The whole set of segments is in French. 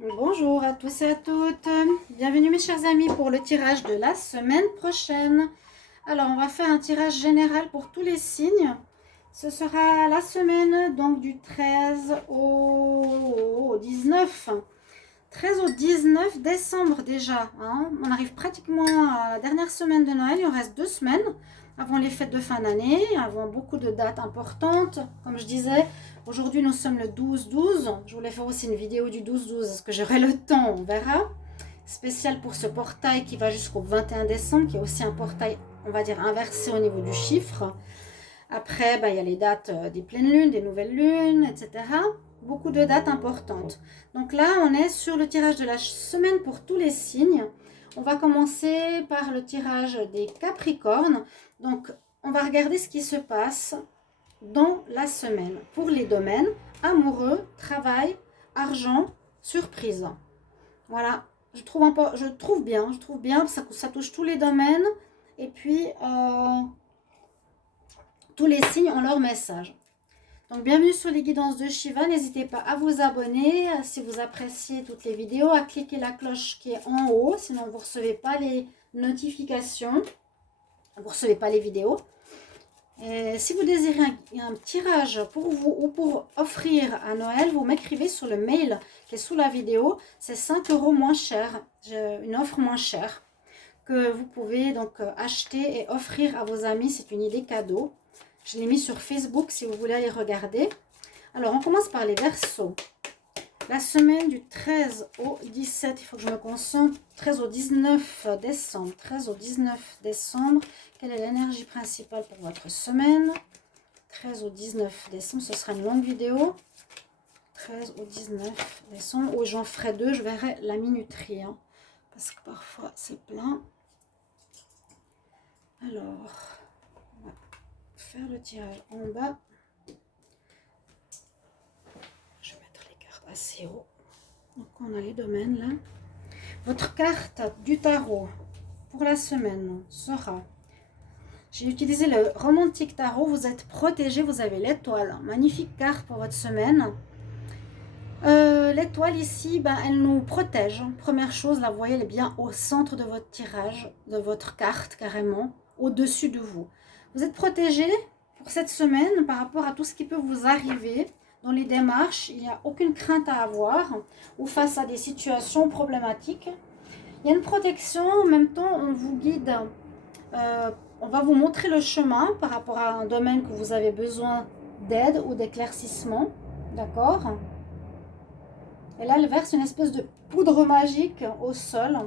Bonjour à tous et à toutes, bienvenue mes chers amis pour le tirage de la semaine prochaine. Alors on va faire un tirage général pour tous les signes. Ce sera la semaine donc du 13 au 19. 13 au 19 décembre déjà, hein. On arrive pratiquement à la dernière semaine de Noël, il en reste 2 semaines avant les fêtes de fin d'année, avant beaucoup de dates importantes. Comme je disais, aujourd'hui nous sommes le 12-12, je voulais faire aussi une vidéo du 12-12, est-ce que j'aurai le temps, on verra. Spécial pour ce portail qui va jusqu'au 21 décembre, qui est aussi un portail, on va dire, inversé au niveau du chiffre. Après, il y a les dates des pleines lunes, des nouvelles lunes, etc. Beaucoup de dates importantes. Donc là, on est sur le tirage de la semaine pour tous les signes. On va commencer par le tirage des Capricornes. Donc, on va regarder ce qui se passe dans la semaine pour les domaines amoureux, travail, argent, surprise. Voilà, je trouve bien, ça touche tous les domaines. Et puis, tous les signes ont leur message. Donc bienvenue sur les guidances de Shiva, n'hésitez pas à vous abonner si vous appréciez toutes les vidéos, à cliquer la cloche qui est en haut, sinon vous ne recevez pas les notifications, vous ne recevez pas les vidéos. Et si vous désirez un tirage pour vous ou pour offrir à Noël, vous m'écrivez sur le mail qui est sous la vidéo, c'est 5 € moins cher, une offre moins chère que vous pouvez donc acheter et offrir à vos amis, c'est une idée cadeau. Je l'ai mis sur Facebook si vous voulez aller regarder. Alors, on commence par les Verseaux. La semaine du 13 au 17, il faut que je me concentre. 13 au 19 décembre. 13 au 19 décembre. Quelle est l'énergie principale pour votre semaine? 13 au 19 décembre, ce sera une longue vidéo. 13 au 19 décembre. Ou j'en ferai deux, je verrai la minuterie. Hein, parce que parfois, c'est plein. Alors, on va faire le tirage en bas. Je vais mettre les cartes assez haut. Donc on a les domaines là. Votre carte du tarot pour la semaine sera... J'ai utilisé le romantique tarot. Vous êtes protégé, vous avez l'étoile. Magnifique carte pour votre semaine. L'étoile ici, elle nous protège. Première chose, là vous voyez, elle est bien au centre de votre tirage, de votre carte carrément, au-dessus de vous. Vous êtes protégé pour cette semaine par rapport à tout ce qui peut vous arriver dans les démarches. Il n'y a aucune crainte à avoir ou face à des situations problématiques. Il y a une protection, en même temps on vous guide, on va vous montrer le chemin par rapport à un domaine que vous avez besoin d'aide ou d'éclaircissement, d'accord? Et là, elle verse une espèce de poudre magique au sol.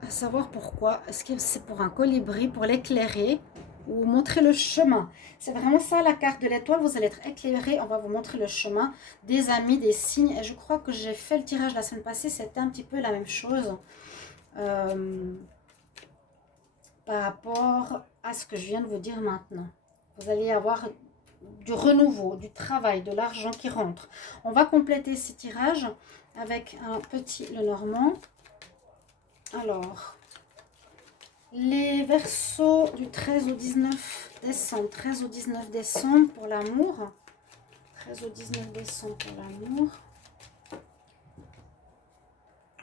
À savoir pourquoi. Est-ce que c'est pour un colibri, pour l'éclairer ou montrer le chemin? C'est vraiment ça la carte de l'étoile. Vous allez être éclairé. On va vous montrer le chemin des amis, des signes. Et je crois que j'ai fait le tirage la semaine passée. C'était un petit peu la même chose. Par rapport à ce que je viens de vous dire maintenant. Vous allez avoir du renouveau, du travail, de l'argent qui rentre. On va compléter ces tirages avec un petit Lenormand. Alors, les Verseaux du 13 au 19 décembre. 13 au 19 décembre pour l'amour. 13 au 19 décembre pour l'amour.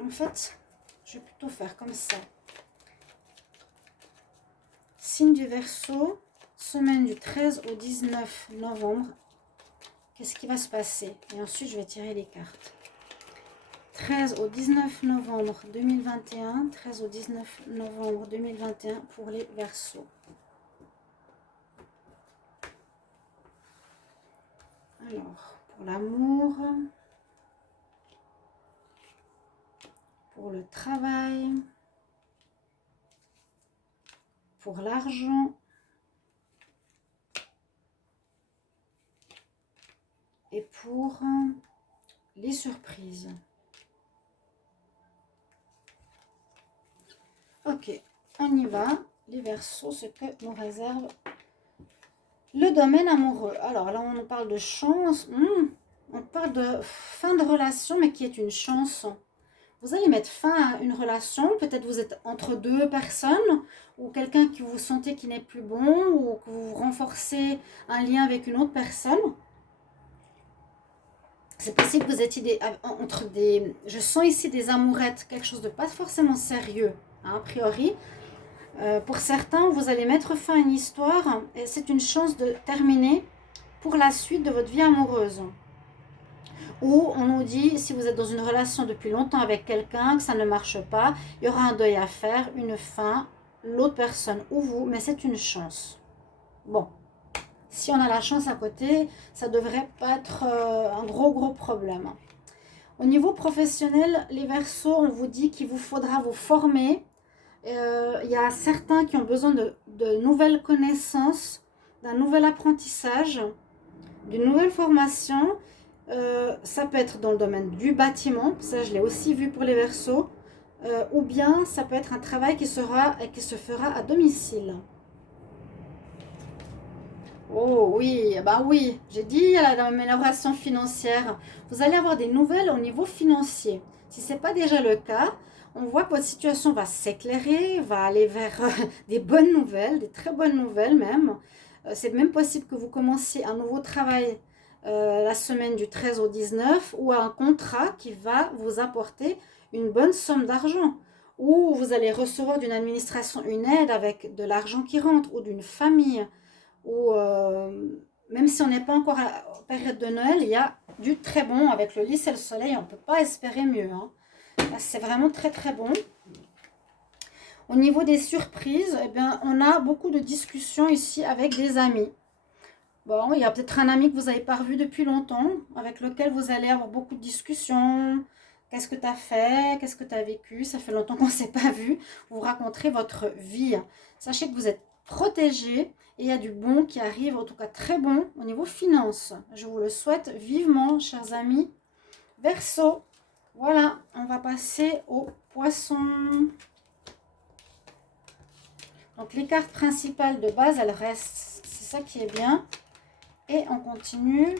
En fait, je vais plutôt faire comme ça. Signe du Verseau, semaine du 13 au 19 novembre. Qu'est-ce qui va se passer? Et ensuite, je vais tirer les cartes. 13 au 19 novembre 2021. 13 au 19 novembre 2021 pour les Verseaux. Alors, pour l'amour, pour le travail, pour l'argent et pour les surprises. Ok, on y va. Les Verseaux, ce que nous réserve le domaine amoureux. Alors là, on parle de chance. On parle de fin de relation, mais qui est une chance. Vous allez mettre fin à une relation. Peut-être vous êtes entre deux personnes ou quelqu'un que vous sentez qui n'est plus bon ou que vous renforcez un lien avec une autre personne. C'est possible que vous étiez entre des... Je sens ici des amourettes, quelque chose de pas forcément sérieux, hein, a priori. Pour certains, vous allez mettre fin à une histoire et c'est une chance de terminer pour la suite de votre vie amoureuse. Ou on nous dit, si vous êtes dans une relation depuis longtemps avec quelqu'un, que ça ne marche pas, il y aura un deuil à faire, une fin, l'autre personne ou vous, mais c'est une chance. Bon, si on a la chance à côté, ça ne devrait pas être un gros problème. Au niveau professionnel, les Verseaux, on vous dit qu'il vous faudra vous former. Il y a certains qui ont besoin de nouvelles connaissances, d'un nouvel apprentissage, d'une nouvelle formation. Ça peut être dans le domaine du bâtiment, ça je l'ai aussi vu pour les Verseaux, ou bien ça peut être un travail qui se fera à domicile. Oh oui, bah oui, j'ai dit l'amélioration financière. Vous allez avoir des nouvelles au niveau financier. Si ce n'est pas déjà le cas, on voit que votre situation va s'éclairer, va aller vers des bonnes nouvelles, des très bonnes nouvelles même. C'est même possible que vous commenciez un nouveau travail la semaine du 13 au 19 ou un contrat qui va vous apporter une bonne somme d'argent. Ou vous allez recevoir d'une administration une aide avec de l'argent qui rentre ou d'une famille. Ou même si on n'est pas encore à période de Noël, il y a du très bon avec le lys et le soleil, on ne peut pas espérer mieux. Hein. C'est vraiment très bon. Au niveau des surprises, eh bien, on a beaucoup de discussions ici avec des amis. Bon, il y a peut-être un ami que vous n'avez pas revu depuis longtemps, avec lequel vous allez avoir beaucoup de discussions. Qu'est-ce que tu as fait? Qu'est-ce que tu as vécu? Ça fait longtemps qu'on ne s'est pas vu. Vous raconterez votre vie. Sachez que vous êtes protégé et il y a du bon qui arrive, en tout cas très bon au niveau finance. Je vous le souhaite vivement, chers amis. Verseau, voilà, on va passer aux poissons. Donc les cartes principales de base, elles restent, c'est ça qui est bien. Et on continue.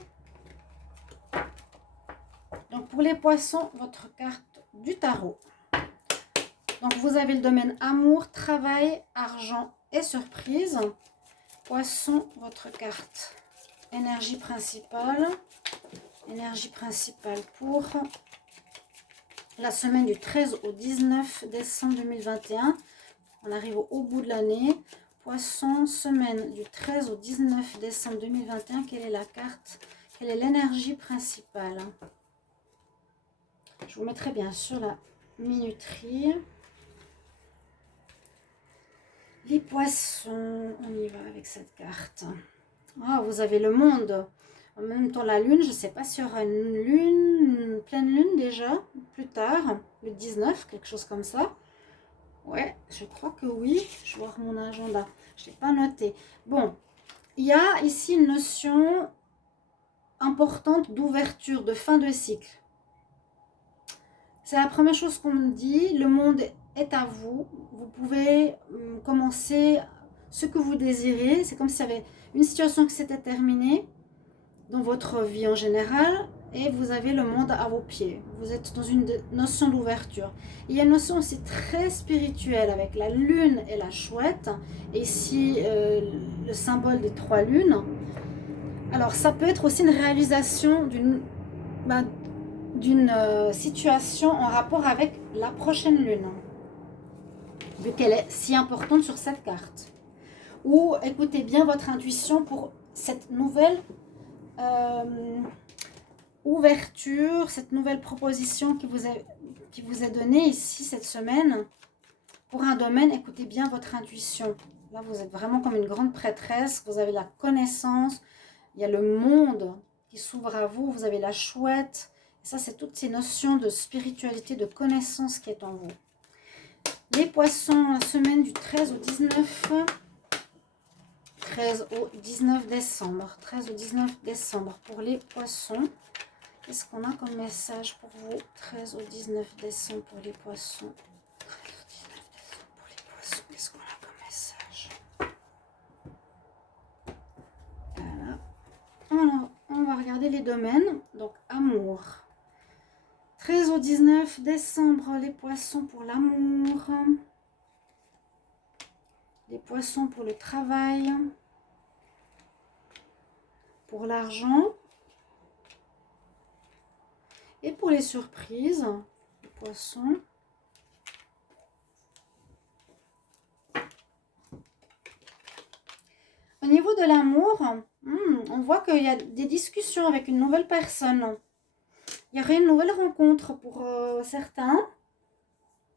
Donc pour les poissons, votre carte du tarot. Donc vous avez le domaine amour, travail, argent et surprise. Poisson, votre carte. Énergie principale. Énergie principale pour la semaine du 13 au 19 décembre 2021. On arrive au bout de l'année. Poisson, semaine du 13 au 19 décembre 2021. Quelle est la carte? Quelle est l'énergie principale? Je vous mettrai bien sûr la minuterie. Les poissons, on y va avec cette carte. Ah, vous avez le monde. En même temps, la lune, je ne sais pas s'il y aura une lune, une pleine lune déjà, plus tard, le 19, quelque chose comme ça. Ouais, je crois que oui. Je vais voir mon agenda. Je ne l'ai pas noté. Bon, il y a ici une notion importante d'ouverture, de fin de cycle. C'est la première chose qu'on me dit. Le monde est à vous. Vous pouvez commencer ce que vous désirez. C'est comme s'il y avait une situation qui s'était terminée dans votre vie en général et vous avez le monde à vos pieds. Vous êtes dans une notion d'ouverture. Il y a une notion aussi très spirituelle avec la lune et la chouette. Et ici, le symbole des 3 lunes. Alors, ça peut être aussi une réalisation d'une situation en rapport avec la prochaine lune, vu qu'elle est si importante sur cette carte. Ou écoutez bien votre intuition pour cette nouvelle ouverture, cette nouvelle proposition qui vous est donnée ici cette semaine. Pour un domaine, écoutez bien votre intuition. Là, vous êtes vraiment comme une grande prêtresse, vous avez la connaissance, il y a le monde qui s'ouvre à vous, vous avez la chouette. Et ça, c'est toutes ces notions de spiritualité, de connaissance qui est en vous. Les poissons, la semaine du 13 au 19 décembre. 13 au 19 décembre pour les poissons. Qu'est-ce qu'on a comme message pour vous? 13 au 19 décembre pour les poissons. 13 au 19 décembre pour les poissons. Qu'est-ce qu'on a comme message? Voilà. Alors, on va regarder les domaines. Donc, amour. 13 au 19 décembre, les poissons pour l'amour. Les poissons pour le travail. Pour l'argent. Et pour les surprises, les poissons. Au niveau de l'amour, on voit qu'il y a des discussions avec une nouvelle personne. Il y aurait une nouvelle rencontre pour certains.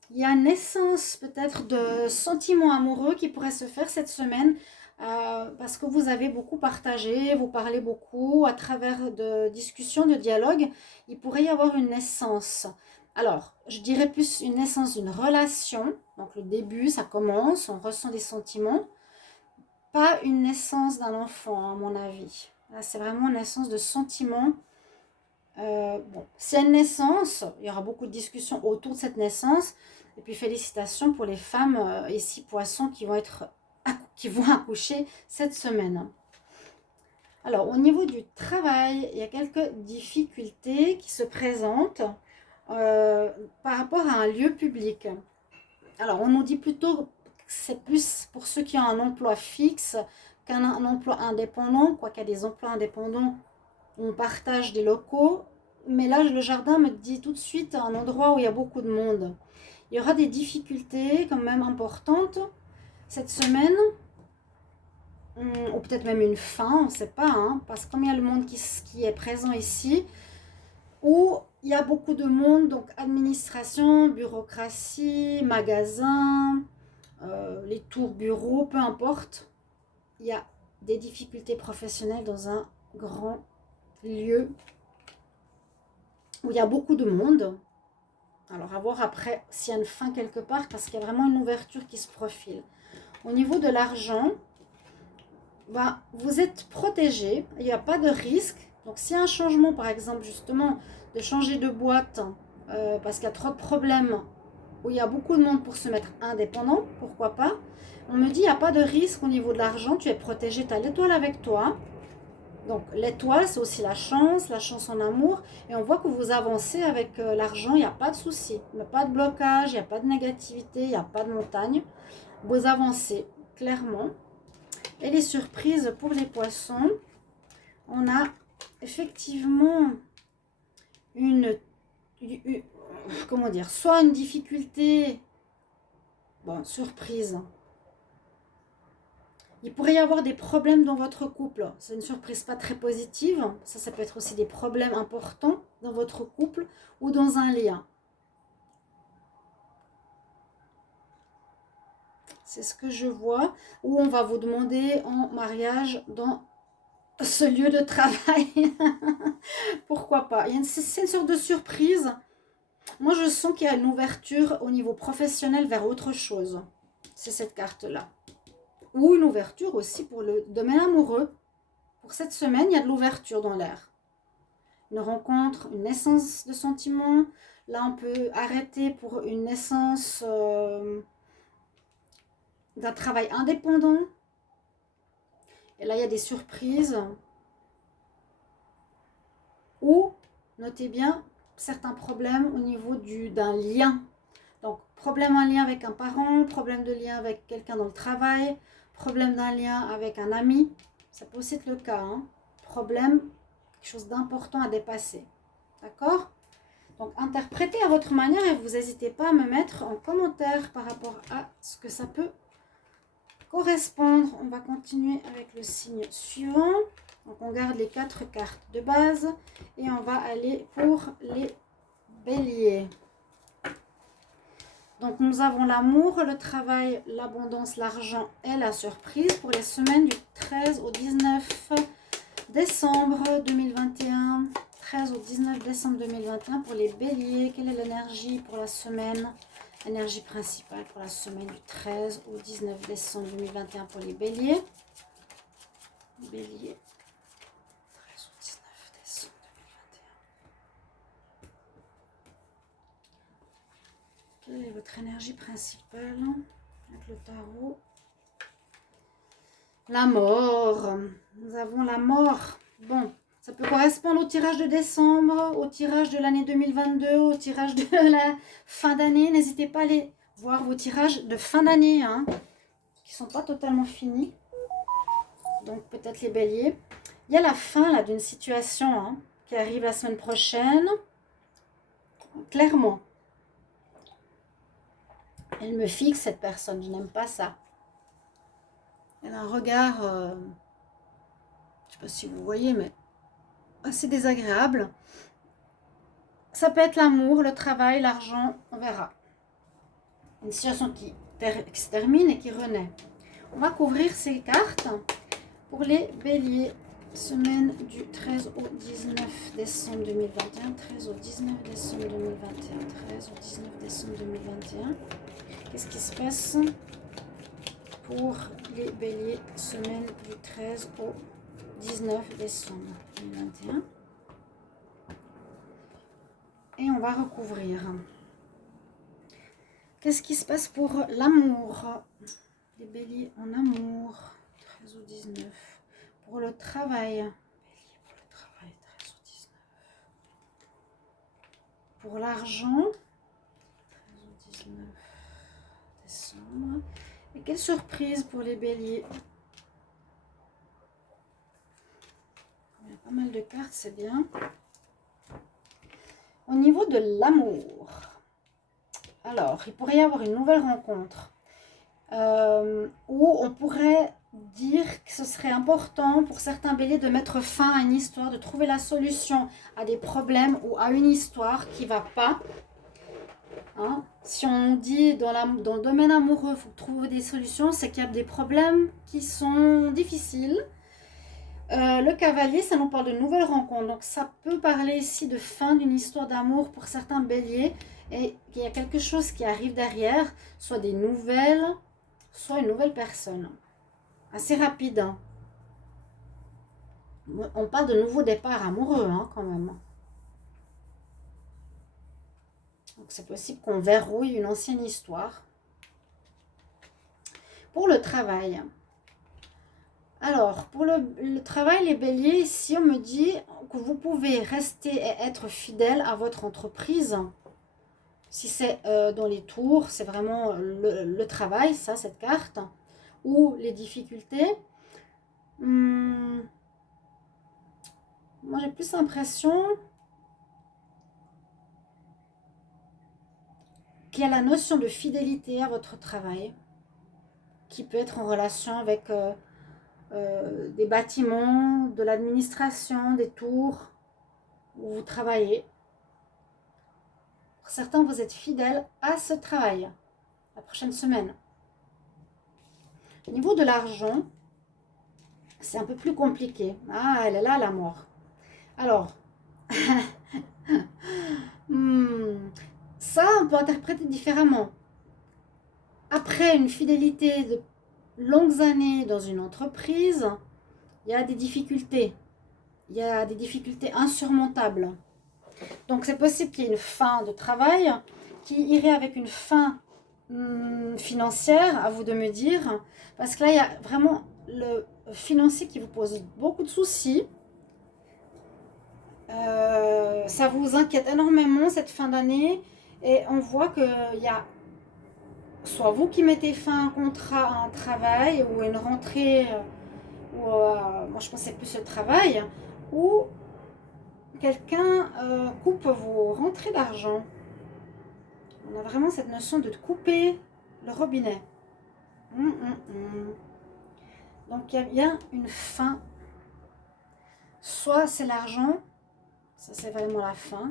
Il y a une naissance peut-être de sentiments amoureux qui pourrait se faire cette semaine parce que vous avez beaucoup partagé, vous parlez beaucoup à travers de discussions, de dialogues. Il pourrait y avoir une naissance. Alors, je dirais plus une naissance d'une relation. Donc le début, ça commence, on ressent des sentiments. Pas une naissance d'un enfant, à mon avis. Là, c'est vraiment une naissance de sentiments. Bon, c'est une naissance, il y aura beaucoup de discussions autour de cette naissance. Et puis félicitations pour les femmes ici poissons qui vont accoucher cette semaine. Alors au niveau du travail, il y a quelques difficultés qui se présentent par rapport à un lieu public. Alors on nous dit plutôt que c'est plus pour ceux qui ont un emploi fixe qu'un emploi indépendant, quoiqu'il y a des emplois indépendants, on partage des locaux. Mais là, le jardin me dit tout de suite un endroit où il y a beaucoup de monde. Il y aura des difficultés quand même importantes cette semaine, ou peut-être même une fin, on ne sait pas, hein, parce que comme il y a le monde qui est présent ici, où il y a beaucoup de monde, donc administration, bureaucratie, magasin, les tours bureaux, peu importe, il y a des difficultés professionnelles dans un grand lieu où il y a beaucoup de monde. Alors, à voir après s'il y a une fin quelque part, parce qu'il y a vraiment une ouverture qui se profile. Au niveau de l'argent, vous êtes protégé, il n'y a pas de risque. Donc, s'il y a un changement, par exemple, justement, de changer de boîte, parce qu'il y a trop de problèmes, où il y a beaucoup de monde pour se mettre indépendant, pourquoi pas. On me dit, il n'y a pas de risque au niveau de l'argent, tu es protégé, tu as l'étoile avec toi. Donc l'étoile, c'est aussi la chance en amour. Et on voit que vous avancez avec l'argent, il n'y a pas de souci. Il n'y a pas de blocage, il n'y a pas de négativité, il n'y a pas de montagne. Vous avancez clairement. Et les surprises pour les poissons, on a effectivement comment dire, soit une difficulté, bon, surprise. Il pourrait y avoir des problèmes dans votre couple. C'est une surprise pas très positive. Ça peut être aussi des problèmes importants dans votre couple ou dans un lien. C'est ce que je vois. Ou on va vous demander en mariage dans ce lieu de travail. Pourquoi pas? C'est une sorte de surprise. Moi, je sens qu'il y a une ouverture au niveau professionnel vers autre chose. C'est cette carte-là. Ou une ouverture aussi pour le domaine amoureux. Pour cette semaine, il y a de l'ouverture dans l'air. Une rencontre, une naissance de sentiments. Là, on peut arrêter pour une naissance d'un travail indépendant. Et là, il y a des surprises. Ou, notez bien, certains problèmes au niveau d'un lien. Donc, problème en lien avec un parent, problème de lien avec quelqu'un dans le travail, problème d'un lien avec un ami. Ça peut aussi être le cas. Hein. Problème, quelque chose d'important à dépasser. D'accord? Donc, interprétez à votre manière et vous n'hésitez pas à me mettre en commentaire par rapport à ce que ça peut correspondre. On va continuer avec le signe suivant. Donc, on garde les 4 cartes de base et on va aller pour les béliers. Donc, nous avons l'amour, le travail, l'abondance, l'argent et la surprise pour les semaines du 13 au 19 décembre 2021. 13 au 19 décembre 2021 pour les béliers. Quelle est l'énergie pour la semaine? L'énergie principale pour la semaine du 13 au 19 décembre 2021 pour les béliers. Bélier. 13 au 19 décembre 2021. Quelle est votre énergie principale avec le tarot? La mort. Nous avons la mort. Bon, ça peut correspondre au tirage de décembre, au tirage de l'année 2022, au tirage de la fin d'année. N'hésitez pas à aller voir vos tirages de fin d'année, hein, qui ne sont pas totalement finis. Donc peut-être les béliers. Il y a la fin là d'une situation hein, qui arrive la semaine prochaine. clairement. Elle me fixe, cette personne, je n'aime pas ça. Elle a un regard, je ne sais pas si vous voyez, mais assez désagréable. Ça peut être l'amour, le travail, l'argent, on verra. Une situation qui se termine et qui renaît. On va couvrir ces cartes pour les béliers. Semaine du 13 au 19 décembre 2021. 13 au 19 décembre 2021. 13 au 19 décembre 2021. Qu'est-ce qui se passe pour les béliers, semaine du 13 au 19 décembre 2021. Et on va recouvrir. Qu'est-ce qui se passe pour l'amour? Les béliers en amour, 13 au 19. Pour le travail, bélier pour le travail, 13 au 19. Pour l'argent, 13 au 19 décembre. Et quelle surprise pour les béliers. Il y a pas mal de cartes, c'est bien. Au niveau de l'amour, alors, il pourrait y avoir une nouvelle rencontre où on pourrait dire que ce serait important pour certains béliers de mettre fin à une histoire, de trouver la solution à des problèmes ou à une histoire qui ne va pas. Hein? Si on dit dans le domaine amoureux, il faut trouver des solutions, c'est qu'il y a des problèmes qui sont difficiles. Le cavalier, ça nous parle de nouvelles rencontres. Donc, ça peut parler ici de fin d'une histoire d'amour pour certains béliers. Et qu'il y a quelque chose qui arrive derrière, soit des nouvelles, soit une nouvelle personne. Assez rapide. Hein. On parle de nouveau départ amoureux, hein, quand même. Donc, c'est possible qu'on verrouille une ancienne histoire. Pour le travail. Alors, pour le travail, les béliers, ici, on me dit que vous pouvez rester et être fidèle à votre entreprise. Si c'est dans les tours, c'est vraiment le travail, ça, cette carte. Ou les difficultés. Moi, j'ai plus l'impression qu'il y a la notion de fidélité à votre travail qui peut être en relation avec des bâtiments, de l'administration, des tours où vous travaillez. Pour certains, vous êtes fidèles à ce travail la prochaine semaine. Au niveau de l'argent, c'est un peu plus compliqué. Ah, elle est là, la mort. Alors, ça, on peut interpréter différemment. Après une fidélité de longues années dans une entreprise, il y a des difficultés. Il y a des difficultés insurmontables. Donc, c'est possible qu'il y ait une fin de travail qui irait avec une fin financière, à vous de me dire. Parce que là, il y a vraiment le financier qui vous pose beaucoup de soucis. Ça vous inquiète énormément cette fin d'année. Et on voit qu'il y a soit vous qui mettez fin à un contrat, à un travail ou une rentrée, ou moi je pensais plus au travail, ou quelqu'un coupe vos rentrées d'argent. On a vraiment cette notion de couper le robinet. Donc il y a une fin. Soit c'est l'argent, ça c'est vraiment la fin.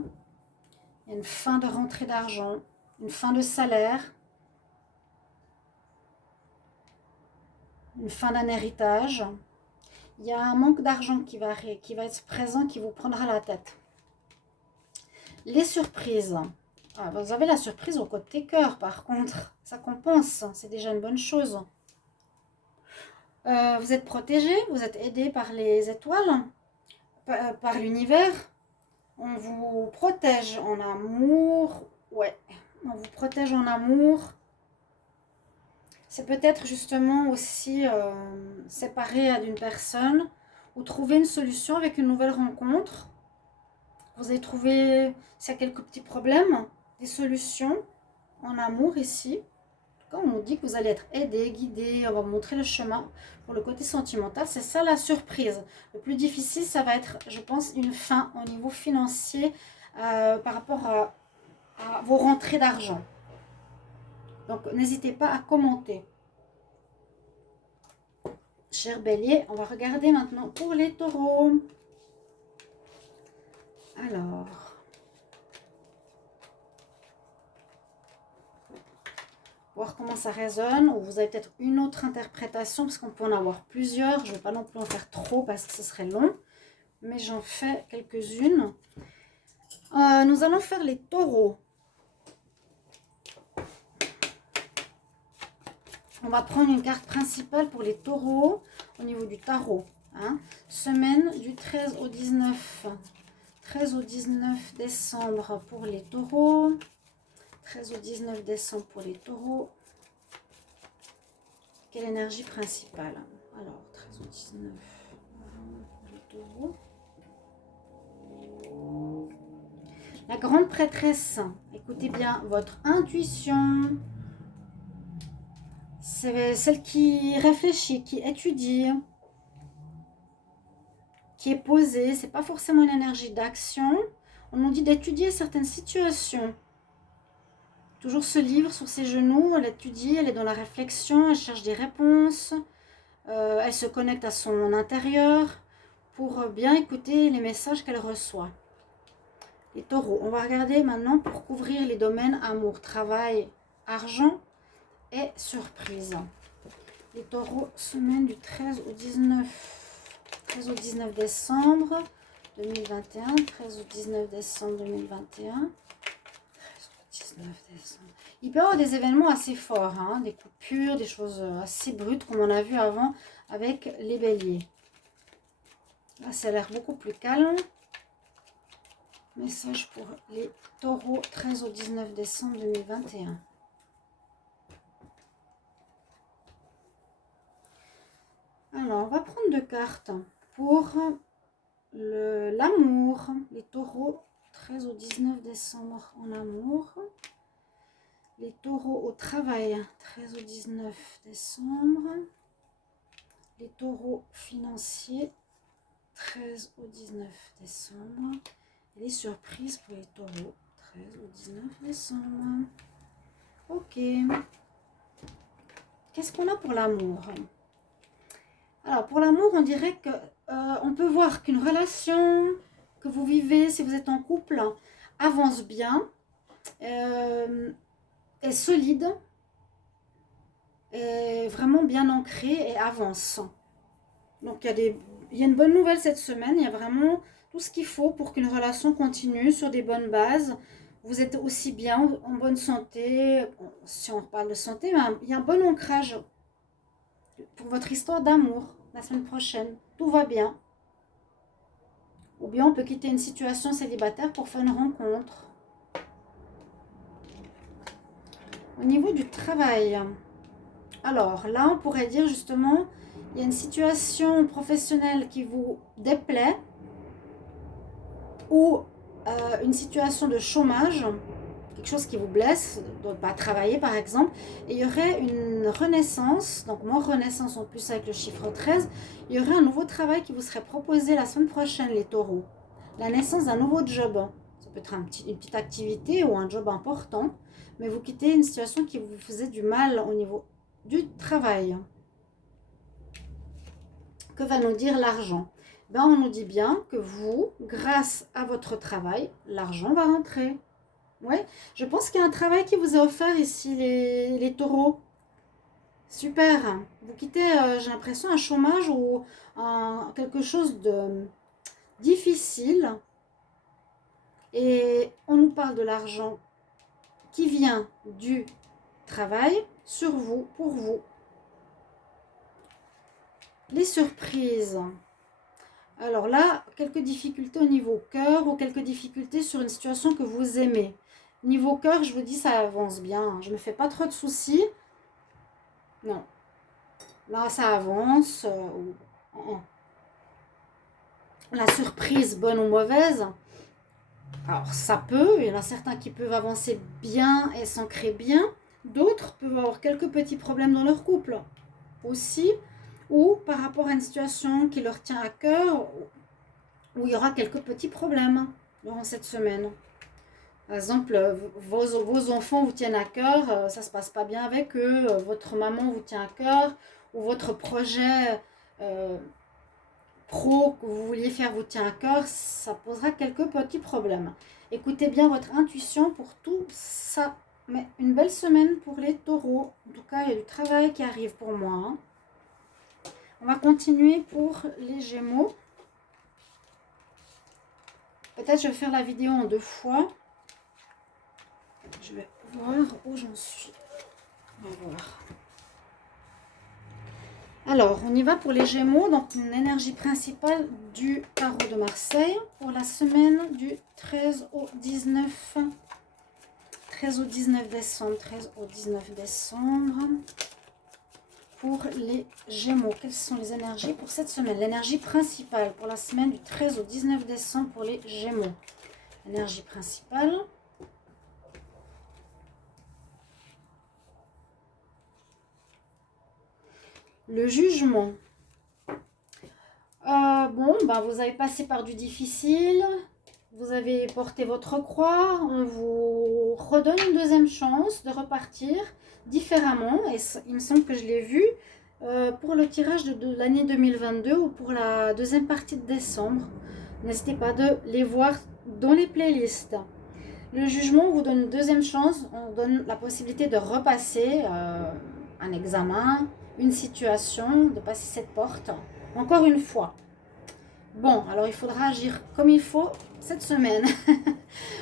Il y a une fin de rentrée d'argent, une fin de salaire, une fin d'un héritage. Il y a un manque d'argent qui va être présent, qui vous prendra la tête. Les surprises. Ah, vous avez la surprise au côté cœur, par contre. Ça compense, c'est déjà une bonne chose. Vous êtes protégé, vous êtes aidé par les étoiles, par l'univers. On vous protège en amour. Ouais, on vous protège en amour. C'est peut-être justement aussi séparer d'une personne ou trouver une solution avec une nouvelle rencontre. Vous avez trouvé, s'il y a quelques petits problèmes, des solutions en amour ici. En tout cas, on nous dit que vous allez être aidé, guidé, on va vous montrer le chemin. Pour le côté sentimental, c'est ça la surprise. Le plus difficile, ça va être, je pense, une fin au niveau financier par rapport à à vos rentrées d'argent. Donc, n'hésitez pas à commenter. Cher Bélier, on va regarder maintenant pour les taureaux. Alors, voir comment ça résonne, ou vous avez peut-être une autre interprétation, parce qu'on peut en avoir plusieurs. Je ne vais pas non plus en faire trop, parce que ce serait long, mais j'en fais quelques-unes. Nous allons faire les taureaux. On va prendre une carte principale pour les taureaux au niveau du tarot. Hein. Semaine du 13 au 19. 13 au 19 décembre pour les taureaux. 13 au 19 décembre pour les taureaux. Quelle énergie principale? Alors, 13 au 19 pour les taureaux. La grande prêtresse. Écoutez bien votre intuition. C'est celle qui réfléchit, qui étudie, qui est posée. Ce n'est pas forcément une énergie d'action. On nous dit d'étudier certaines situations. Toujours ce livre sur ses genoux, elle étudie, elle est dans la réflexion, elle cherche des réponses. Elle se connecte à son intérieur pour bien écouter les messages qu'elle reçoit. Les taureaux, on va regarder maintenant pour couvrir les domaines amour, travail, argent et surprise. Les taureaux, semaine du 13 au 19 décembre 2021. 13 au 19 décembre 2021. 13 au 19 décembre. Il peut y avoir des événements assez forts, hein, des coupures, des choses assez brutes, comme on a vu avant avec les béliers. Là, ça a l'air beaucoup plus calme. Message pour les taureaux, 13 au 19 décembre 2021. Alors, on va prendre deux cartes pour l'amour. Les taureaux, 13 au 19 décembre en amour. Les taureaux au travail, 13 au 19 décembre. Les taureaux financiers, 13 au 19 décembre. Et les surprises pour les taureaux, 13 au 19 décembre. Ok. Qu'est-ce qu'on a pour l'amour? Alors, pour l'amour, on dirait que on peut voir qu'une relation que vous vivez, si vous êtes en couple, avance bien, est solide, est vraiment bien ancrée et avance. Donc, il y a une bonne nouvelle cette semaine. Il y a vraiment tout ce qu'il faut pour qu'une relation continue sur des bonnes bases. Vous êtes aussi bien, en bonne santé, si on parle de santé, mais il y a un bon ancrage pour votre histoire d'amour la semaine prochaine. Tout va bien. Ou bien on peut quitter une situation célibataire pour faire une rencontre. Au niveau du travail, alors là on pourrait dire justement, il y a une situation professionnelle qui vous déplaît ou une situation de chômage, quelque chose qui vous blesse, de ne pas travailler par exemple, et il y aurait une renaissance, donc moi renaissance en plus avec le chiffre 13, il y aurait un nouveau travail qui vous serait proposé la semaine prochaine les taureaux, la naissance d'un nouveau job, ça peut être une petite activité ou un job important, mais vous quittez une situation qui vous faisait du mal au niveau du travail. Que va nous dire l'argent? Ben, on nous dit bien que vous, grâce à votre travail, l'argent va rentrer. Ouais, je pense qu'il y a un travail qui vous est offert ici, les taureaux. Super. Vous quittez, j'ai l'impression, un chômage ou quelque chose de difficile. Et on nous parle de l'argent qui vient du travail sur vous, pour vous. Les surprises. Alors là, quelques difficultés au niveau cœur ou quelques difficultés sur une situation que vous aimez. Niveau cœur, je vous dis, ça avance bien. Je ne me fais pas trop de soucis. Non. Là, ça avance. La surprise, bonne ou mauvaise. Alors, ça peut. Il y en a certains qui peuvent avancer bien et s'ancrer bien. D'autres peuvent avoir quelques petits problèmes dans leur couple aussi. Ou par rapport à une situation qui leur tient à cœur, où il y aura quelques petits problèmes durant cette semaine. Par exemple, vos enfants vous tiennent à cœur, ça ne se passe pas bien avec eux, votre maman vous tient à cœur, ou votre projet pro que vous vouliez faire vous tient à cœur, ça posera quelques petits problèmes. Écoutez bien votre intuition pour tout ça. Mais une belle semaine pour les taureaux. En tout cas, il y a du travail qui arrive pour moi. Hein. On va continuer pour les gémeaux. Peut-être je vais faire la vidéo en 2 fois. Je vais voir où j'en suis. On va voir. Alors, on y va pour les Gémeaux, donc une énergie principale du tarot de Marseille pour la semaine du 13 au 19 décembre. 13 au 19 décembre pour les Gémeaux. Quelles sont les énergies pour cette semaine? L'énergie principale pour la semaine du 13 au 19 décembre pour les Gémeaux. Énergie principale. Le jugement. Bon, ben vous avez passé par du difficile. Vous avez porté votre croix. On vous redonne une deuxième chance de repartir différemment. Et il me semble que je l'ai vu pour le tirage de l'année 2022 ou pour la deuxième partie de décembre. N'hésitez pas de les voir dans les playlists. Le jugement vous donne une deuxième chance. On donne la possibilité de repasser un examen, une situation, de passer cette porte, encore une fois. Bon, alors il faudra agir comme il faut cette semaine.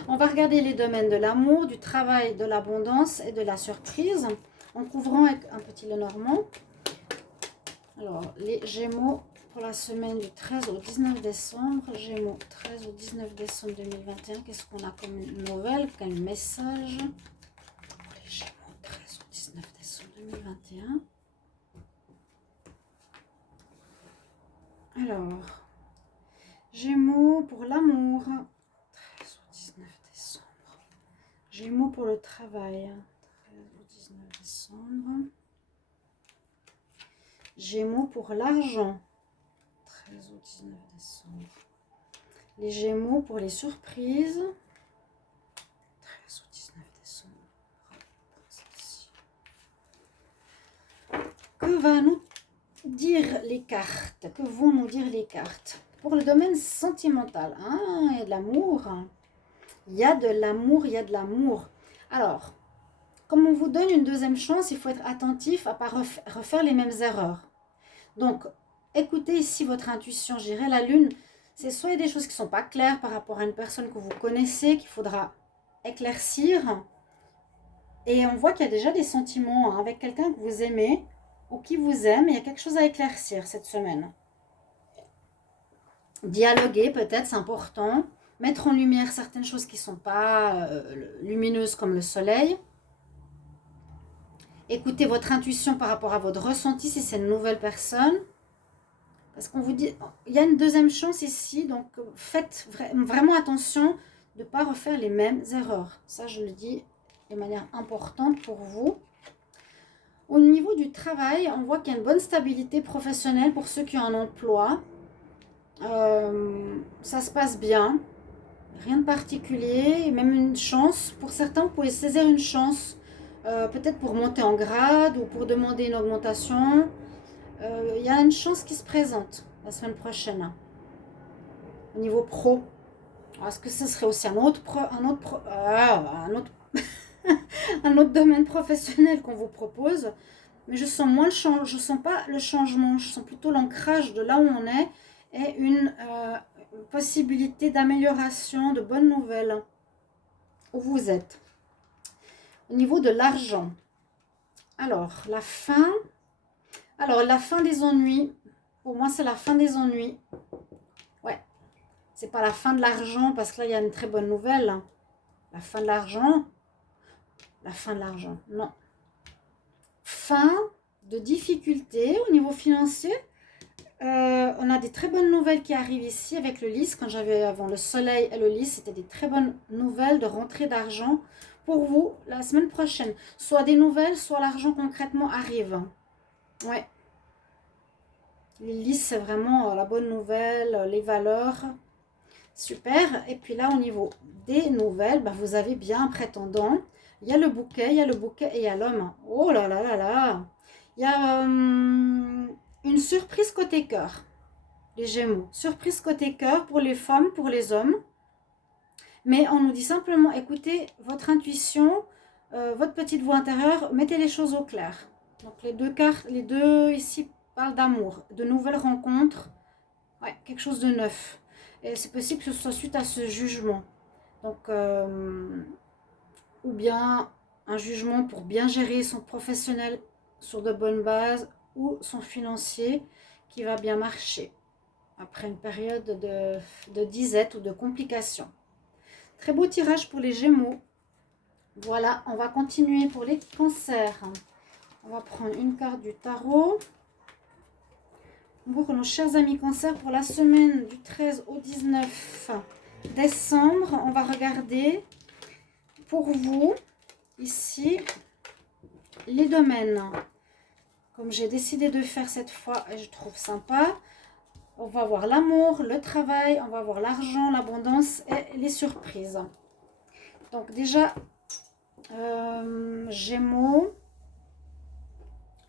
On va regarder les domaines de l'amour, du travail, de l'abondance et de la surprise, en couvrant avec un petit Lenormand. Alors, les Gémeaux pour la semaine du 13 au 19 décembre. Gémeaux, 13 au 19 décembre 2021. Qu'est-ce qu'on a comme nouvelle, quel message pour les Gémeaux, 13 au 19 décembre 2021. Alors, Gémeaux pour l'amour, 13 au 19 décembre. Gémeaux pour le travail, 13 au 19 décembre. Gémeaux pour l'argent, 13 au 19 décembre. Les Gémeaux pour les surprises, 13 au 19 décembre. Que va nous dire les cartes? Que vont nous dire les cartes? Pour le domaine sentimental, hein, il y a de l'amour. Il y a de l'amour, il y a de l'amour. Alors, comme on vous donne une deuxième chance, il faut être attentif à ne pas refaire les mêmes erreurs. Donc, écoutez ici votre intuition. Je dirais la lune, c'est soit des choses qui ne sont pas claires par rapport à une personne que vous connaissez, qu'il faudra éclaircir. Et on voit qu'il y a déjà des sentiments hein, avec quelqu'un que vous aimez ou qui vous aime. Il y a quelque chose à éclaircir cette semaine. Dialoguer peut-être, c'est important. Mettre en lumière certaines choses qui ne sont pas lumineuses comme le soleil. Écoutez votre intuition par rapport à votre ressenti si c'est une nouvelle personne. Parce qu'on vous dit, il y a une deuxième chance ici, donc faites vraiment attention de ne pas refaire les mêmes erreurs. Ça, je le dis de manière importante pour vous. Au niveau du travail, on voit qu'il y a une bonne stabilité professionnelle pour ceux qui ont un emploi. Ça se passe bien. Rien de particulier, même une chance. Pour certains, vous pouvez saisir une chance, peut-être pour monter en grade ou pour demander une augmentation. Il y a une chance qui se présente la semaine prochaine. Au niveau pro. Est-ce que ce serait aussi un autre un autre domaine professionnel qu'on vous propose? Mais je sens moins le changement, je sens pas le changement, je sens plutôt l'ancrage de là où on est et une possibilité d'amélioration, de bonnes nouvelles où vous êtes. Au niveau de l'argent, alors la fin des ennuis, pour moi c'est la fin des ennuis. Ouais, c'est pas la fin de l'argent parce que là il y a une très bonne nouvelle. La fin de l'argent, non. Fin de difficultés au niveau financier. On a des très bonnes nouvelles qui arrivent ici avec le lys. Quand j'avais avant le soleil et le lys, c'était des très bonnes nouvelles de rentrée d'argent pour vous la semaine prochaine. Soit des nouvelles, soit l'argent concrètement arrive. Ouais. Le lys, c'est vraiment la bonne nouvelle, les valeurs. Super. Et puis là, au niveau des nouvelles, bah, vous avez bien un prétendant. Il y a le bouquet, il y a le bouquet et il y a l'homme. Oh là là là là. Il y a une surprise côté cœur, les Gémeaux. Surprise côté cœur pour les femmes, pour les hommes. Mais on nous dit simplement, écoutez votre intuition, votre petite voix intérieure, mettez les choses au clair. Donc les deux cartes, les deux ici parlent d'amour, de nouvelles rencontres, ouais, quelque chose de neuf. Et c'est possible que ce soit suite à ce jugement. Donc, ou bien un jugement pour bien gérer son professionnel sur de bonnes bases ou son financier qui va bien marcher après une période de disette ou de complications. Très beau tirage pour les Gémeaux. Voilà, on va continuer pour les cancers. On va prendre une carte du tarot. Pour nos chers amis cancers, pour la semaine du 13 au 19 décembre, on va regarder pour vous, ici, les domaines. Comme j'ai décidé de faire cette fois, et je trouve sympa, on va voir l'amour, le travail, on va voir l'argent, l'abondance et les surprises. Donc déjà, Gémeaux,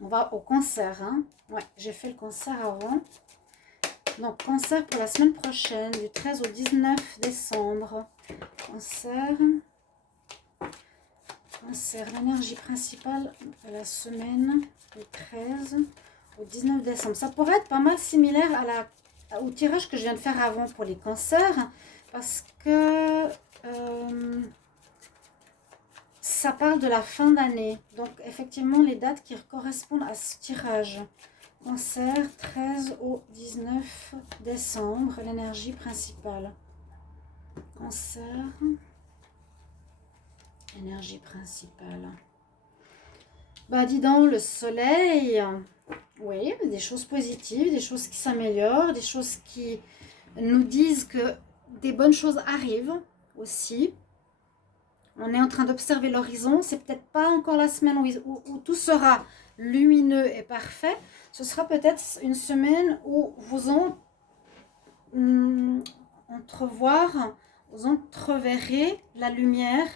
on va au cancer. Hein. Ouais, j'ai fait le cancer avant. Donc, cancer pour la semaine prochaine, du 13 au 19 décembre. Cancer. Cancer, l'énergie principale de la semaine du 13 au 19 décembre. Ça pourrait être pas mal similaire au tirage que je viens de faire avant pour les cancers. Parce que ça parle de la fin d'année. Donc, effectivement, les dates qui correspondent à ce tirage. Cancer, 13 au 19 décembre, l'énergie principale. Cancer, énergie principale. Bah, dis donc, le soleil. Oui, des choses positives, des choses qui s'améliorent, des choses qui nous disent que des bonnes choses arrivent aussi. On est en train d'observer l'horizon. C'est peut-être pas encore la semaine où tout sera lumineux et parfait. Ce sera peut-être une semaine où vous entreverrez la lumière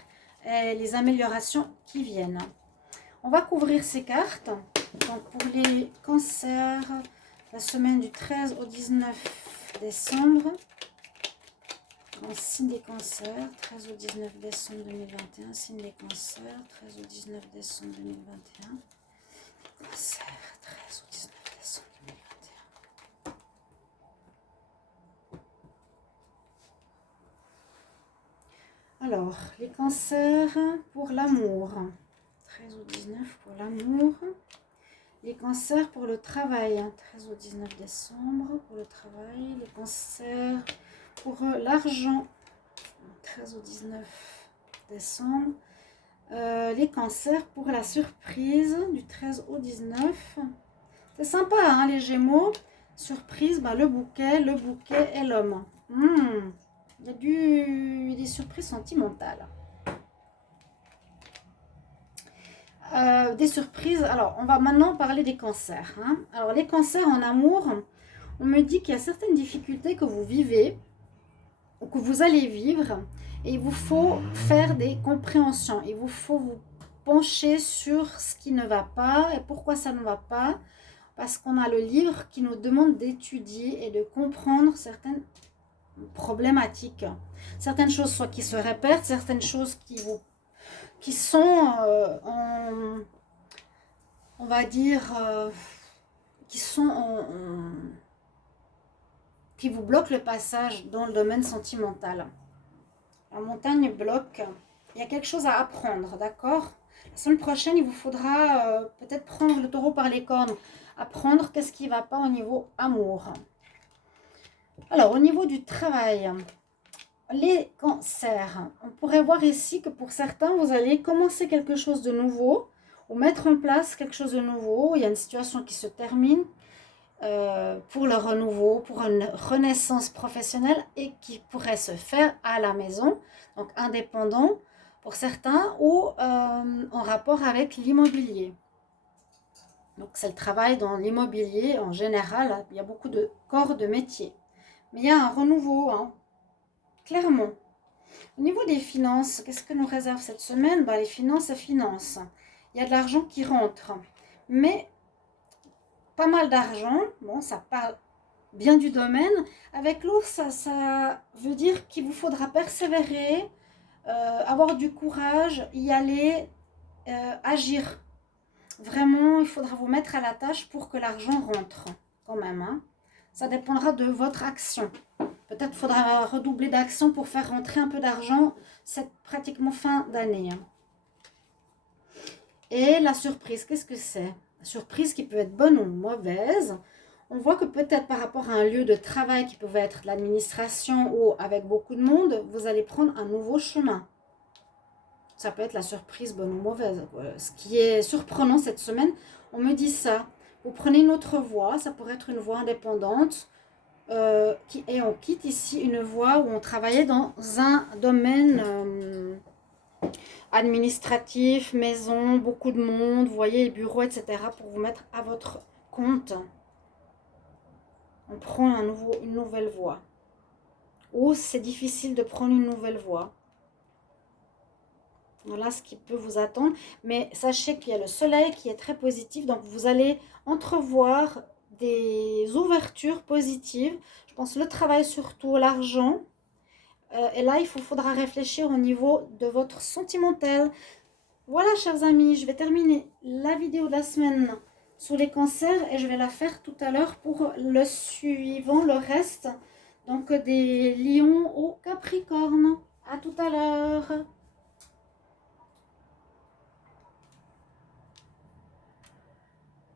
et les améliorations qui viennent. On va couvrir ces cartes. Donc pour les cancers, la semaine du 13 au 19 décembre. En signe des cancers, 13 au 19 décembre 2021. Signe des cancers, 13 au 19 décembre 2021. Cancer, 13 au 19 décembre 2021. Alors, les cancers pour l'amour. 13 au 19 pour l'amour. Les cancers pour le travail. 13 au 19 décembre pour le travail. Les cancers pour l'argent. 13 au 19 décembre. Les cancers pour la surprise du 13 au 19. C'est sympa, hein, les Gémeaux. Surprise, bah, le bouquet et l'homme. Il y a des surprises sentimentales. Des surprises. Alors, on va maintenant parler des cancers. Hein. Alors, les cancers en amour, on me dit qu'il y a certaines difficultés que vous vivez ou que vous allez vivre. Et il vous faut faire des compréhensions. Il vous faut vous pencher sur ce qui ne va pas et pourquoi ça ne va pas. Parce qu'on a le livre qui nous demande d'étudier et de comprendre certaines problématiques. Certaines choses soit qui se répètent, certaines choses qui sont, on va dire, qui vous bloquent le passage dans le domaine sentimental. La montagne bloque. Il y a quelque chose à apprendre, d'accord? La semaine prochaine, il vous faudra peut-être prendre le taureau par les cornes. Apprendre qu'est-ce qui ne va pas au niveau amour. Alors, au niveau du travail, les cancers. On pourrait voir ici que pour certains, vous allez commencer quelque chose de nouveau ou mettre en place quelque chose de nouveau. Il y a une situation qui se termine pour le renouveau, pour une renaissance professionnelle et qui pourrait se faire à la maison, donc indépendant pour certains ou en rapport avec l'immobilier. Donc c'est le travail dans l'immobilier en général, il y a beaucoup de corps de métier. Mais il y a un renouveau, hein, clairement. Au niveau des finances, qu'est-ce que nous réserve cette semaine? Les finances, il y a de l'argent qui rentre, mais pas mal d'argent. Bon, ça parle bien du domaine. Avec l'ours, ça veut dire qu'il vous faudra persévérer, avoir du courage, y aller, agir. Vraiment, il faudra vous mettre à la tâche pour que l'argent rentre, quand même. Hein. Ça dépendra de votre action. Peut-être faudra redoubler d'action pour faire rentrer un peu d'argent cette pratiquement fin d'année. Hein. Et la surprise, qu'est-ce que c'est? La surprise qui peut être bonne ou mauvaise. On voit que peut-être par rapport à un lieu de travail qui pouvait être l'administration ou avec beaucoup de monde, vous allez prendre un nouveau chemin. Ça peut être la surprise bonne ou mauvaise. Ce qui est surprenant cette semaine, on me dit ça. Vous prenez une autre voie, ça pourrait être une voie indépendante. Et on quitte ici une voie où on travaillait dans un domaine administratif, maison, beaucoup de monde, vous voyez, bureaux, etc. pour vous mettre à votre compte. On prend une nouvelle voie. Ou c'est difficile de prendre une nouvelle voie. Voilà ce qui peut vous attendre. Mais sachez qu'il y a le soleil qui est très positif. Donc, vous allez entrevoir des ouvertures positives. Je pense le travail surtout, l'argent. Et là, il faudra réfléchir au niveau de votre sentimental. Voilà, chers amis, je vais terminer la vidéo de la semaine sur les cancers. Et je vais la faire tout à l'heure pour le suivant, le reste. Donc, des lions au Capricorne. À tout à l'heure.